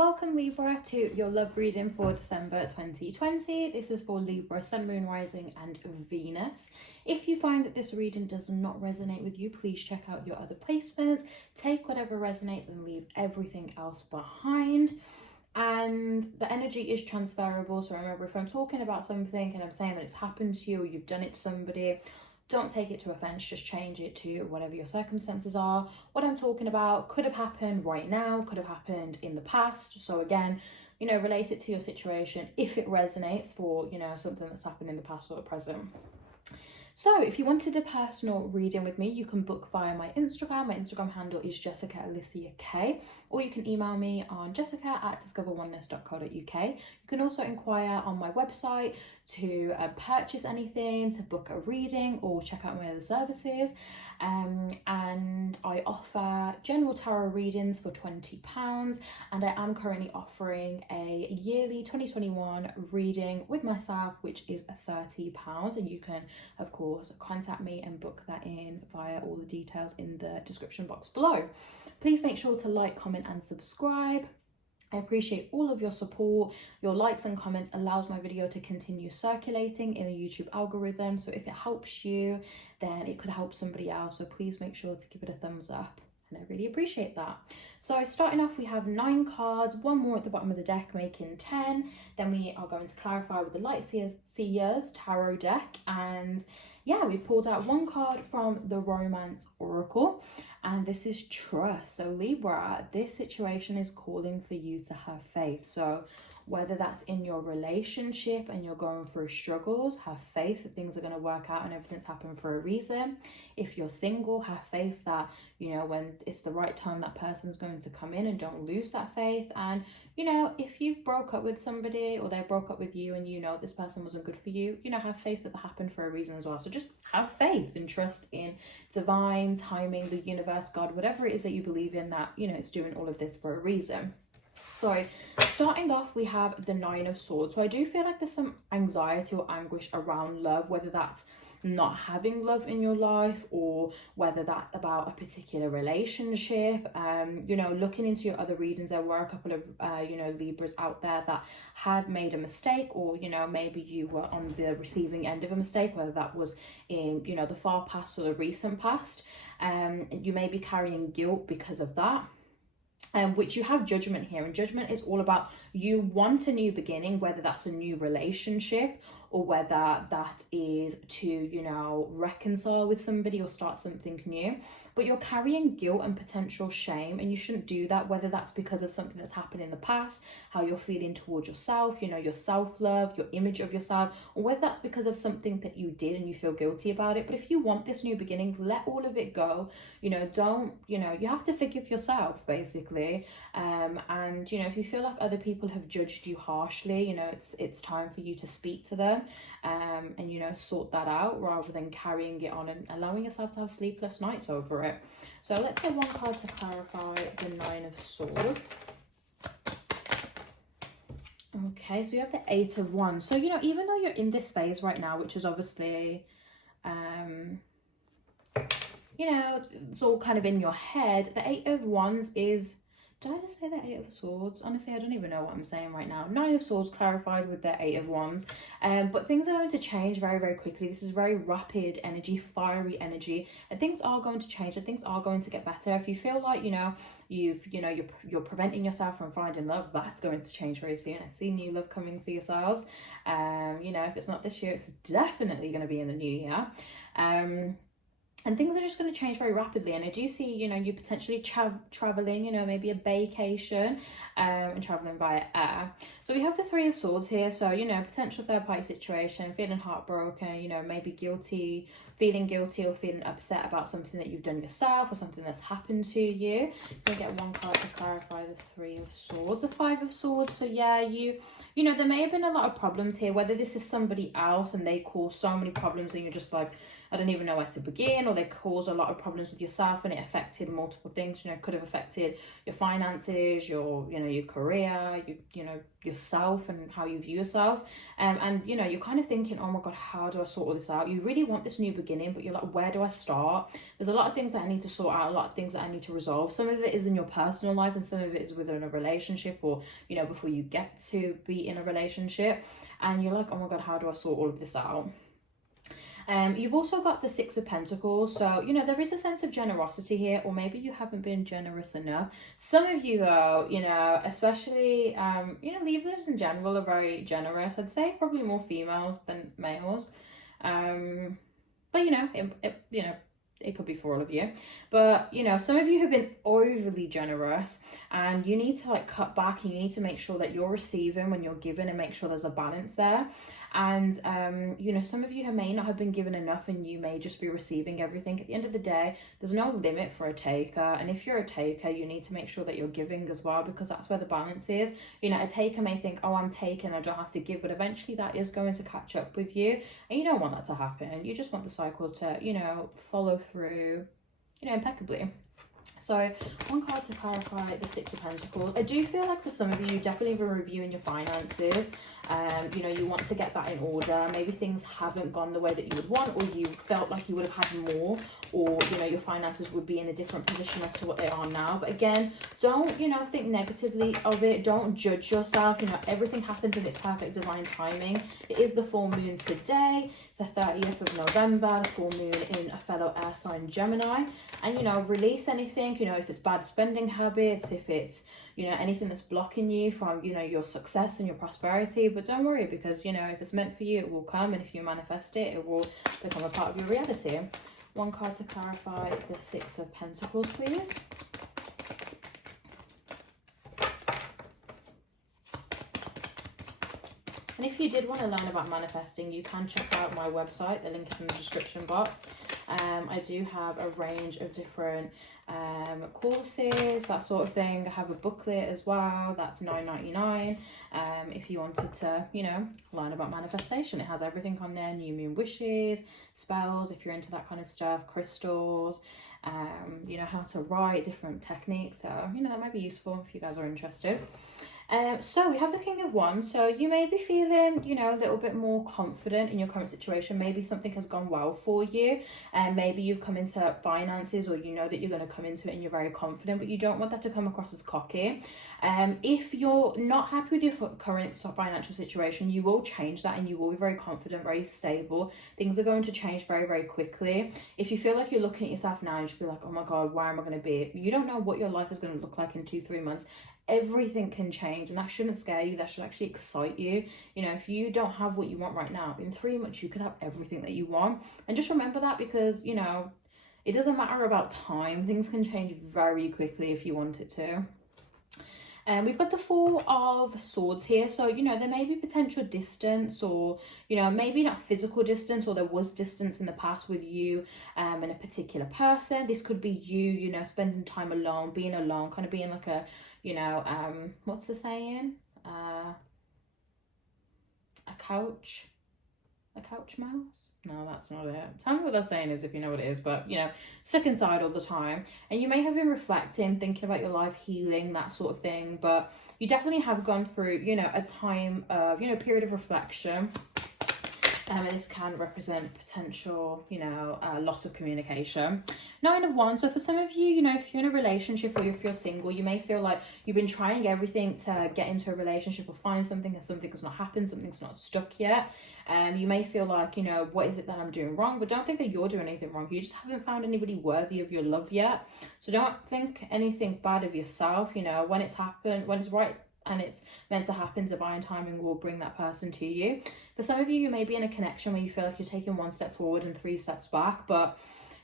Welcome Libra to your love reading for December 2020. This is for Libra, Sun, Moon, Rising and Venus. If you find that this reading does not resonate with you, please check out your other placements. Take whatever resonates and leave everything else behind. And the energy is transferable. So remember, if I'm talking about something and I'm saying that it's happened to you or you've done it to somebody, don't take it to offense, just change it to whatever your circumstances are. What I'm talking about could have happened right now, could have happened in the past. So again, relate it to your situation if it resonates for, something that's happened in the past or the present. So if you wanted a personal reading with me, you can book via my Instagram. My Instagram handle is Jessica Alicia K, or you can email me on jessica@discoveroneness.co.uk. You can also inquire on my website to purchase anything, to book a reading, or check out my other services. And I offer general tarot readings for £20, and I am currently offering a yearly 2021 reading with myself, which is £30, and you can of course contact me and book that in via all the details in the description box below. Please make sure to like, comment and subscribe. I appreciate all of your support. Your likes and comments allows my video to continue circulating in the YouTube algorithm. So if it helps you, then it could help somebody else. So please make sure to give it a thumbs up. And I really appreciate that. So starting off, we have 9 cards, one more at the bottom of the deck, making 10. Then we are going to clarify with the Light Seers Tarot deck. And yeah, we pulled out one card from the Romance Oracle, and this is trust. So Libra, this situation is calling for you to have faith. So whether that's in your relationship and you're going through struggles, have faith that things are going to work out and everything's happened for a reason. If you're single, have faith that, when it's the right time, that person's going to come in, and don't lose that faith. And, if you've broke up with somebody or they broke up with you and this person wasn't good for you, have faith that happened for a reason as well. So just have faith and trust in divine timing, the universe, God, whatever it is that you believe in, that, it's doing all of this for a reason. So starting off, we have the 9 of Swords. So I do feel like there's some anxiety or anguish around love, whether that's not having love in your life or whether that's about a particular relationship. Looking into your other readings, there were a couple of Libras out there that had made a mistake, or maybe you were on the receiving end of a mistake, whether that was in the far past or the recent past. You may be carrying guilt because of that. Which you have Judgment here, and Judgment is all about you want a new beginning, whether that's a new relationship or whether that is to reconcile with somebody or start something new. But you're carrying guilt and potential shame, and you shouldn't do that, whether that's because of something that's happened in the past, how you're feeling towards yourself, your self-love, your image of yourself, or whether that's because of something that you did and you feel guilty about it. But if you want this new beginning, let all of it go. Don't, you have to forgive yourself, basically. And if you feel like other people have judged you harshly, it's time for you to speak to them, and sort that out, rather than carrying it on and allowing yourself to have sleepless nights over it. So let's get one card to clarify the 9 of Swords. Okay, so you have the 8 of Wands. So even though you're in this phase right now, which is obviously it's all kind of in your head, the 8 of Wands is, did I just say the 8 of Swords? Honestly, I don't even know what I'm saying right now. 9 of Swords clarified with the 8 of Wands. But things are going to change very, very quickly. This is very rapid energy, fiery energy, and things are going to change and things are going to get better. If you feel like, you're preventing yourself from finding love, that's going to change very soon. I see new love coming for yourselves. If it's not this year, it's definitely going to be in the new year. And things are just going to change very rapidly. And I do see, you potentially traveling, maybe a vacation, and traveling via air. So we have the 3 of Swords here. So, potential third party situation, feeling heartbroken, maybe feeling guilty or feeling upset about something that you've done yourself or something that's happened to you. We'll get one card to clarify the 3 of Swords, the 5 of Swords. So yeah, there may have been a lot of problems here, whether this is somebody else and they cause so many problems and you're just like, I don't even know where to begin, or they caused a lot of problems with yourself and it affected multiple things. You know, it could have affected your finances, your, you know, your career, you know, yourself and how you view yourself. And you know, you're kind of thinking, oh my God, how do I sort all this out? You really want this new beginning, but you're like, where do I start? There's a lot of things that I need to sort out, a lot of things that I need to resolve. Some of it is in your personal life and some of it is within a relationship, or, you know, before you get to be in a relationship. And you're like, oh my God, how do I sort all of this out? You've also got the Six of Pentacles. So, you know, there is a sense of generosity here, or maybe you haven't been generous enough. Some of you, though, you know, especially, you know, Libras in general are very generous. I'd say probably more females than males. But, you know, it could be for all of you. But, you know, some of you have been overly generous and you need to like cut back, and you need to make sure that you're receiving when you're giving, and make sure there's a balance there. And, you know, some of you may not have been given enough and you may just be receiving everything. At the end of the day, there's no limit for a taker. And if you're a taker, you need to make sure that you're giving as well, because that's where the balance is. You know, a taker may think, oh, I'm taking, I don't have to give, but eventually that is going to catch up with you. And you don't want that to happen. You just want the cycle to, you know, follow through, you know, impeccably. So one card to clarify the Six of Pentacles. I do feel like for some of you, definitely been reviewing your finances. You know, you want to get that in order. Maybe things haven't gone the way that you would want, or you felt like you would have had more, or, you know, your finances would be in a different position as to what they are now. But again, don't, you know, think negatively of it. Don't judge yourself. You know, everything happens in its perfect divine timing. It is the full moon today. It's the 30th of November, the full moon in a fellow air sign, Gemini. And, you know, release anything, you know, if it's bad spending habits, if it's, you know, anything that's blocking you from, you know, your success and your prosperity. But don't worry, because, you know, if it's meant for you, it will come. And if you manifest it, it will become a part of your reality. One card to clarify the Six of Pentacles, please. And if you did want to learn about manifesting, you can check out my website. The link is in the description box. I do have a range of different courses, that sort of thing. I have a booklet as well. That's $9.99. If you wanted to, you know, learn about manifestation, it has everything on there. New moon wishes, spells, if you're into that kind of stuff, crystals, you know, how to write, different techniques. So, you know, that might be useful if you guys are interested. So we have the King of Wands. So you may be feeling, you know, a little bit more confident in your current situation. Maybe something has gone well for you, and maybe you've come into finances, or you know that you're going to come into it and you're very confident, but you don't want that to come across as cocky. If you're not happy with your current financial situation, you will change that and you will be very confident, very stable. Things are going to change very, very quickly. If you feel like you're looking at yourself now and just be like, oh my God, where am I going to be? You don't know what your life is going to look like in 2-3 months. Everything can change, and that shouldn't scare you. That should actually excite you. You know, if you don't have what you want right now, in 3 months you could have everything that you want. And just remember that, because, you know, it doesn't matter about time. Things can change very quickly if you want it to. And we've got the Four of Swords here. So, you know, there may be potential distance, or, you know, maybe not physical distance, or there was distance in the past with you and a particular person. This could be you, you know, spending time alone, being alone, kind of being like a, you know, what's the saying? A couch mouse? No, that's not it. Tell me what that saying is if you know what it is. But, you know, stuck inside all the time. And you may have been reflecting, thinking about your life, healing, that sort of thing. But you definitely have gone through, you know, a time of, you know, period of reflection. And this can represent potential, you know, loss of communication. Nine of Wands. So for some of you, you know, if you're in a relationship or if you're single, you may feel like you've been trying everything to get into a relationship or find something, and something has not happened, something's not stuck yet. You may feel like, you know, what is it that I'm doing wrong? But don't think that you're doing anything wrong. You just haven't found anybody worthy of your love yet. So don't think anything bad of yourself. You know, when it's happened, when it's right and it's meant to happen, divine timing will bring that person to you. For some of you, you may be in a connection where you feel like you're taking 1 step forward and 3 steps back, but,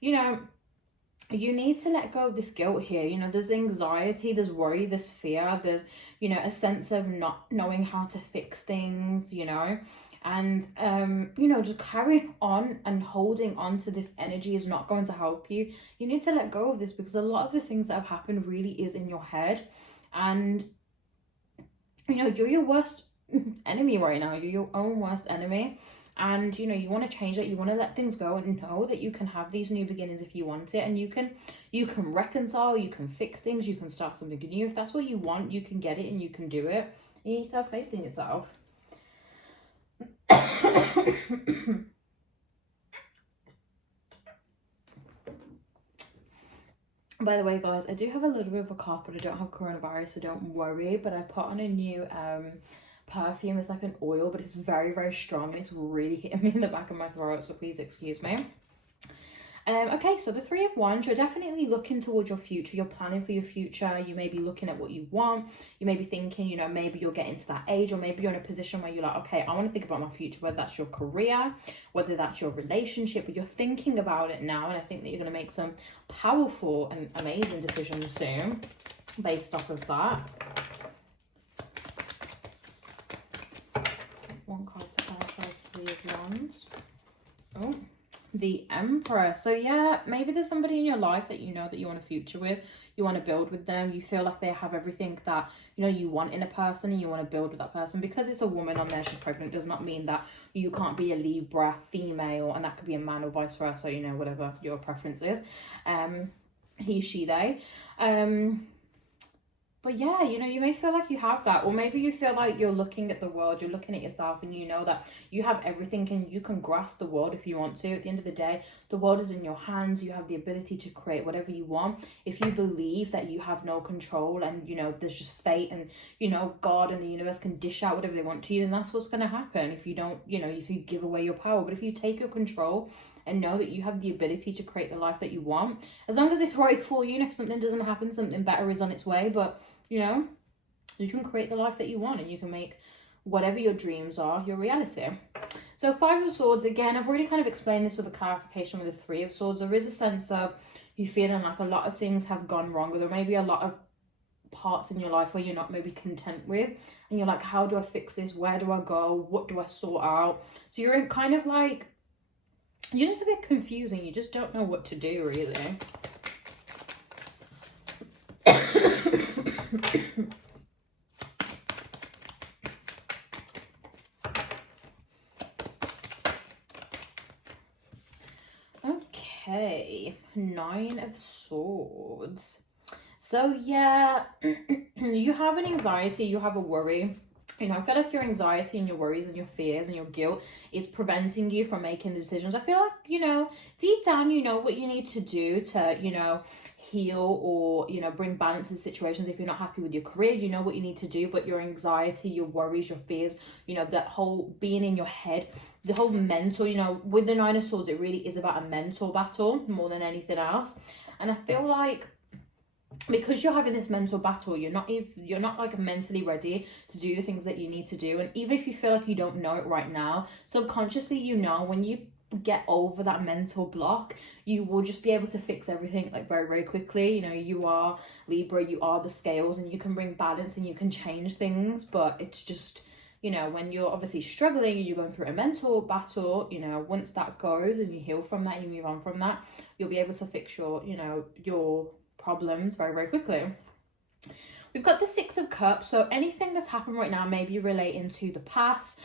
you know, you need to let go of this guilt here. You know, there's anxiety, there's worry, there's fear, there's, you know, a sense of not knowing how to fix things, you know. And, you know, just carrying on and holding on to this energy is not going to help you. You need to let go of this, because a lot of the things that have happened really is in your head. And, you know, you're your worst enemy right now. You're your own worst enemy. And, you know, you want to change that. You want to let things go and know that you can have these new beginnings if you want it. And you can reconcile, you can fix things, you can start something new. If that's what you want, you can get it and you can do it. You need to have faith in yourself. By the way, guys, I do have a little bit of a cough, but I don't have coronavirus, so don't worry. But I put on a new perfume. It's like an oil, but it's very, very strong, and it's really hitting me in the back of my throat, so please excuse me. Okay, so the Three of Wands, you're definitely looking towards your future. You're planning for your future. You may be looking at what you want. You may be thinking, you know, maybe you're getting to that age, or maybe you're in a position where you're like, okay, I want to think about my future, whether that's your career, whether that's your relationship, but you're thinking about it now. And I think that you're going to make some powerful and amazing decisions soon based off of that. One card to clarify Three of Wands. Oh, the Emperor. So yeah, maybe there's somebody in your life that you know that you want a future with, you want to build with them, you feel like they have everything that, you know, you want in a person, and you want to build with that person. Because it's a woman on there, she's pregnant, does not mean that you can't be a Libra female, and that could be a man or vice versa, you know, whatever your preference is. He, she, they. But yeah, you know, you may feel like you have that, or maybe you feel like you're looking at the world, you're looking at yourself, and you know that you have everything and you can grasp the world if you want to. At the end of the day, the world is in your hands. You have the ability to create whatever you want. If you believe that you have no control, and, you know, there's just fate, and, you know, God and the universe can dish out whatever they want to you, then that's what's going to happen if you don't, you know, if you give away your power. But if you take your control and know that you have the ability to create the life that you want, as long as it's right for you, and if something doesn't happen, something better is on its way. But you know, you can create the life that you want, and you can make whatever your dreams are your reality. So Five of Swords, again, I've already kind of explained this with a clarification with the Three of Swords. There is a sense of you feeling like a lot of things have gone wrong, or there may be a lot of parts in your life where you're not maybe content with, and you're like, how do I fix this? Where do I go? What do I sort out? So you're in kind of like, you're just a bit confusing. You just don't know what to do, really. Okay, Nine of Swords. So yeah, you have an anxiety, you have a worry. You know, I feel like your anxiety and your worries and your fears and your guilt is preventing you from making decisions. I feel like, you know, deep down, you know what you need to do to, you know, heal or, you know, bring balance in situations. If you're not happy with your career, you know what you need to do. But your anxiety, your worries, your fears, you know, that whole being in your head, the whole mental, you know, with the Nine of Swords, it really is about a mental battle more than anything else. And I feel like because you're having this mental battle, you're not like mentally ready to do the things that you need to do. And even if you feel like you don't know it right now, subconsciously, you know, when you get over that mental block, you will just be able to fix everything like very, very quickly. You know, you are Libra, you are the scales, and you can bring balance and you can change things. But it's just, you know, when you're obviously struggling and you're going through a mental battle, you know, once that goes and you heal from that and you move on from that, you'll be able to fix your, you know, your problems very, very quickly. We've got the Six of Cups. So anything that's happened right now may be relating to the past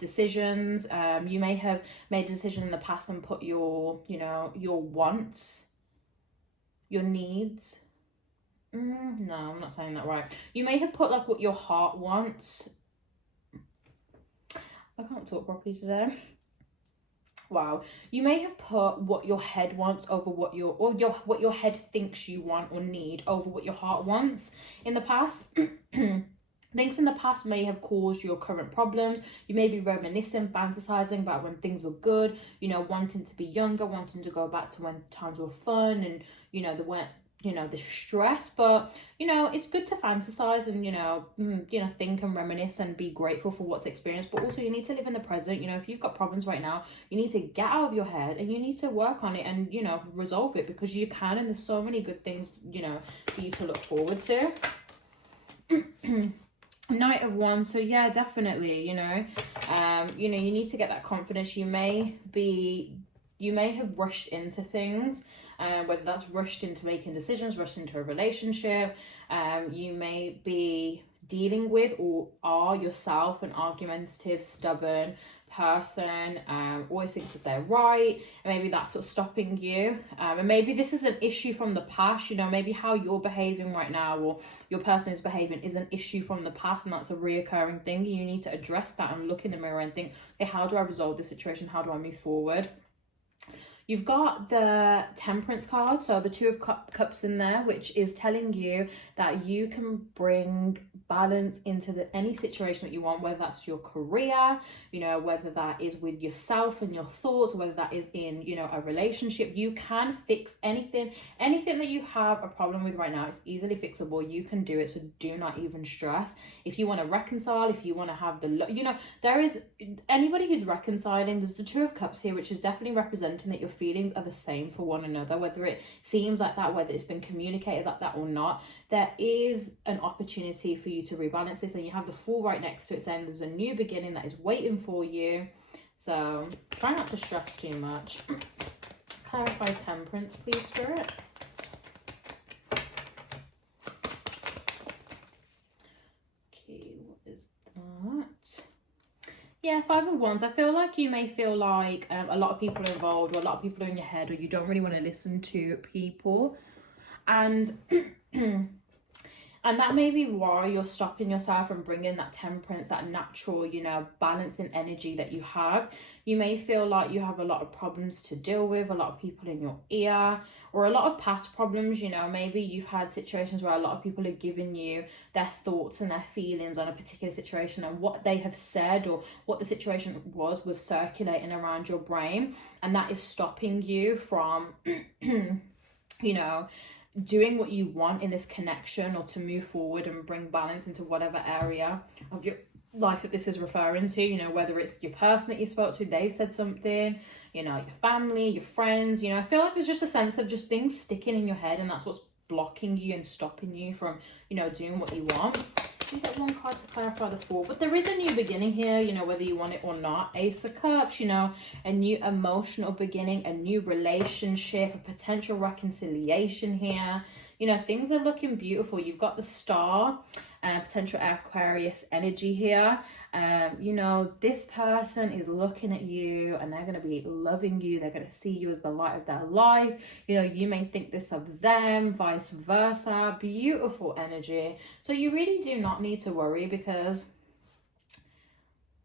decisions. You may have made a decision in the past and put your, you know, your wants, your needs. No, I'm not saying that right. You may have put like what your heart wants. I can't talk properly today. Wow. You may have put what your head wants over what your head thinks you want or need over what your heart wants in the past. Things in the past may have caused your current problems. You may be reminiscing, fantasizing about when things were good, you know, wanting to be younger, wanting to go back to when times were fun, and, you know, there weren't, you know, the stress. But, you know, it's good to fantasize and, you know, think and reminisce and be grateful for what's experienced. But also you need to live in the present. You know, if you've got problems right now, you need to get out of your head and you need to work on it and, you know, resolve it, because you can, and there's so many good things, you know, for you to look forward to. Knight of Wands. So yeah, definitely, you know, you need to get that confidence. You may be you may have rushed into things, whether that's rushed into making decisions, rushed into a relationship. You may be dealing with or are yourself an argumentative, stubborn person, always thinks that they're right, and maybe that's what's stopping you. And maybe this is an issue from the past, you know, maybe how you're behaving right now or your person is behaving is an issue from the past, and that's a reoccurring thing. You need to address that and look in the mirror and think, okay, how do I resolve this situation? How do I move forward? You've got the Temperance card, so the Two of Cups in there, which is telling you that you can bring balance into any situation that you want, whether that's your career, you know, whether that is with yourself and your thoughts, or whether that is in, you know, a relationship. You can fix anything that you have a problem with right now. It's easily fixable. You can do it, so do not even stress. If you want to reconcile, if you want to have you know, there is anybody who's reconciling, there's the Two of Cups here, which is definitely representing that your feelings are the same for one another, whether it seems like that, whether it's been communicated like that or not. There is an opportunity for you to rebalance this, and you have the Fool right next to it saying there's a new beginning that is waiting for you. So try not to stress too much. Clarify Temperance, please, Spirit. Okay, what is that? Yeah, Five of Wands. I feel like you may feel like a lot of people are involved, or a lot of people are in your head, or you don't really want to listen to people. And and that may be why you're stopping yourself from bringing that temperance, that natural, you know, balancing energy that you have. You may feel like you have a lot of problems to deal with, a lot of people in your ear, or a lot of past problems. You know, maybe you've had situations where a lot of people are giving you their thoughts and their feelings on a particular situation, and what they have said or what the situation was circulating around your brain, and that is stopping you from, you know, doing what you want in this connection, or to move forward and bring balance into whatever area of your life that this is referring to. You know, whether it's your person that you spoke to, they've said something, you know, your family, your friends. You know, I feel like there's just a sense of just things sticking in your head, and that's what's blocking you and stopping you from, you know, doing what you want. You get one card to clarify the Fool, but there is a new beginning here, you know, whether you want it or not. Ace of Cups, you know, a new emotional beginning, a new relationship, a potential reconciliation here. You know, things are looking beautiful. You've got the Star, potential Aquarius energy here. You know, this person is looking at you, and they're going to be loving you. They're going to see you as the light of their life. You know, you may think this of them, vice versa. Beautiful energy. So you really do not need to worry, because,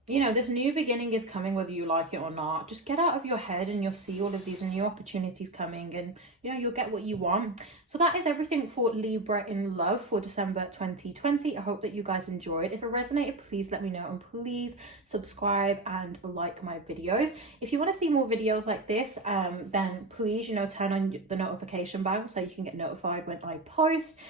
you know, this new beginning is coming whether you like it or not. Just get out of your head and you'll see all of these new opportunities coming, and, you know, you'll get what you want. So that is everything for Libra in love for December 2020. I hope that you guys enjoyed. If it resonated, please let me know, and please subscribe and like my videos. If you want to see more videos like this, then please, you know, turn on the notification bell so you can get notified when I post.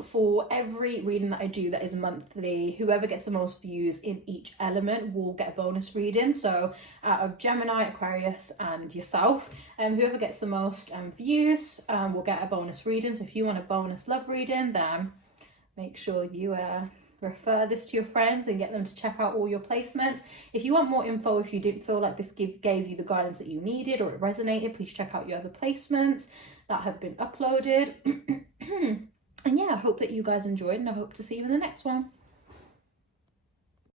For every reading that I do that is monthly, whoever gets the most views in each element will get a bonus reading. So out of Gemini, Aquarius and yourself, whoever gets the most views will get a bonus reading. So if you want a bonus love reading, then make sure you refer this to your friends and get them to check out all your placements. If you want more info, if you didn't feel like this gave you the guidance that you needed, or it resonated, please check out your other placements that have been uploaded. And yeah, I hope that you guys enjoyed, and I hope to see you in the next one.